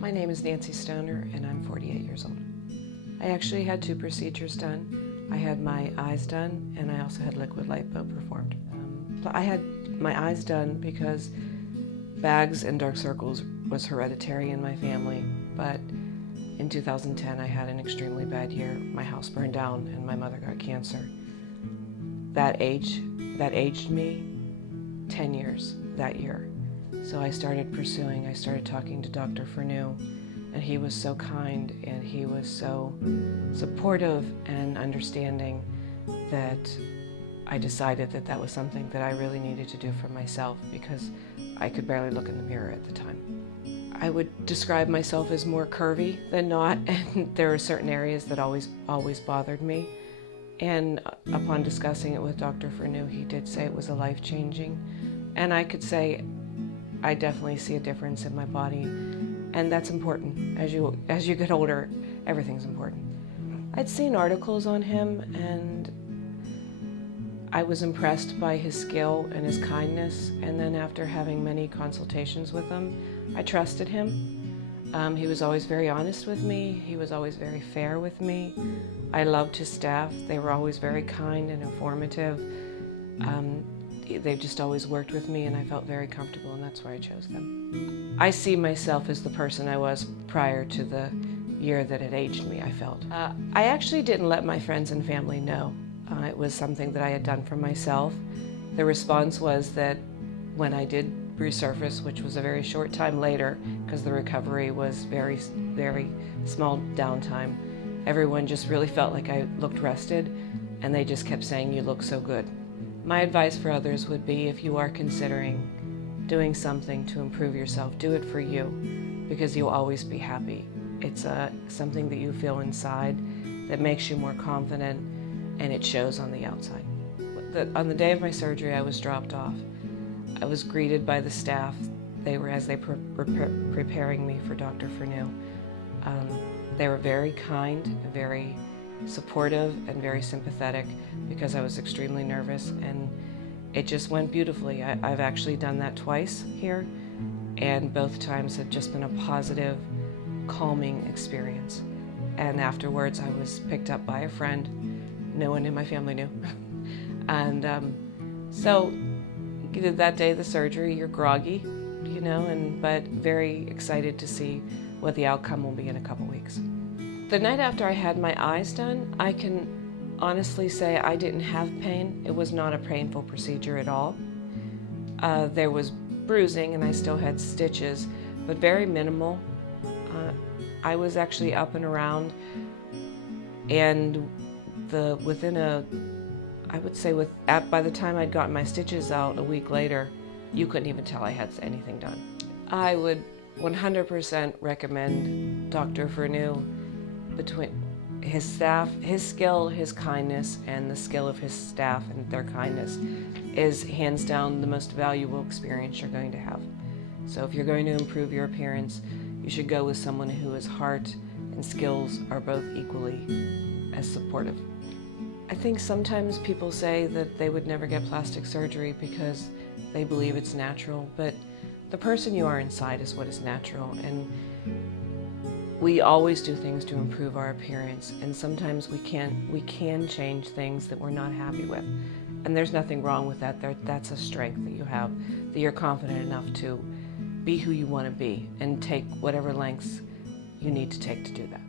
My name is Nancy Stoner and I'm 48 years old. I actually had 2 procedures done. I had my eyes done and I also had liquid lipo performed. I had my eyes done because bags and dark circles was hereditary in my family, but in 2010 I had an extremely bad year. My house burned down and my mother got cancer. That aged me 10 years that year. So I started talking to Dr. Fernau, and he was so kind and he was so supportive and understanding that I decided that that was something that I really needed to do for myself because I could barely look in the mirror at the time. I would describe myself as more curvy than not, and there are certain areas that always bothered me. And upon discussing it with Dr. Fernau, he did say it was a life-changing, and I could say I definitely see a difference in my body, and that's important. As you get older, everything's important. I'd seen articles on him, and I was impressed by his skill and his kindness, and then after having many consultations with him, I trusted him. He was always very honest with me. He was always very fair with me. I loved his staff. They were always very kind and informative. They just always worked with me and I felt very comfortable, and that's why I chose them. I see myself as the person I was prior to the year that it aged me, I felt. I actually didn't let my friends and family know. It was something that I had done for myself. The response was that when I did resurface, which was a very short time later because the recovery was very small downtime, everyone just really felt like I looked rested, and they just kept saying, "You look so good." My advice for others would be, if you are considering doing something to improve yourself, do it for you, because you'll always be happy. It's something that you feel inside that makes you more confident, and it shows on the outside. On the day of my surgery, I was dropped off. I was greeted by the staff. As they were preparing me for Dr. Fernau. They were very kind, very supportive, and very sympathetic because I was extremely nervous, and it just went beautifully. I've actually done that twice here, and both times have just been a positive, calming experience. And afterwards, I was picked up by a friend. No one in my family knew. And so that day of the surgery, you're groggy, you know, but very excited to see what the outcome will be in a couple weeks. The night after I had my eyes done, I can honestly say I didn't have pain. It was not a painful procedure at all. There was bruising and I still had stitches, but very minimal. I was actually up and around, and I would say by the time I'd gotten my stitches out a week later, you couldn't even tell I had anything done. I would 100% recommend Dr. Fernau. Between his staff, his skill, his kindness, and the skill of his staff and their kindness is hands down the most valuable experience you're going to have. So if you're going to improve your appearance, you should go with someone whose heart and skills are both equally as supportive. I think sometimes people say that they would never get plastic surgery because they believe it's natural, but the person you are inside is what is natural, and we always do things to improve our appearance, and sometimes we can change things that we're not happy with, and there's nothing wrong with that. That's a strength that you have, that you're confident enough to be who you want to be and take whatever lengths you need to take to do that.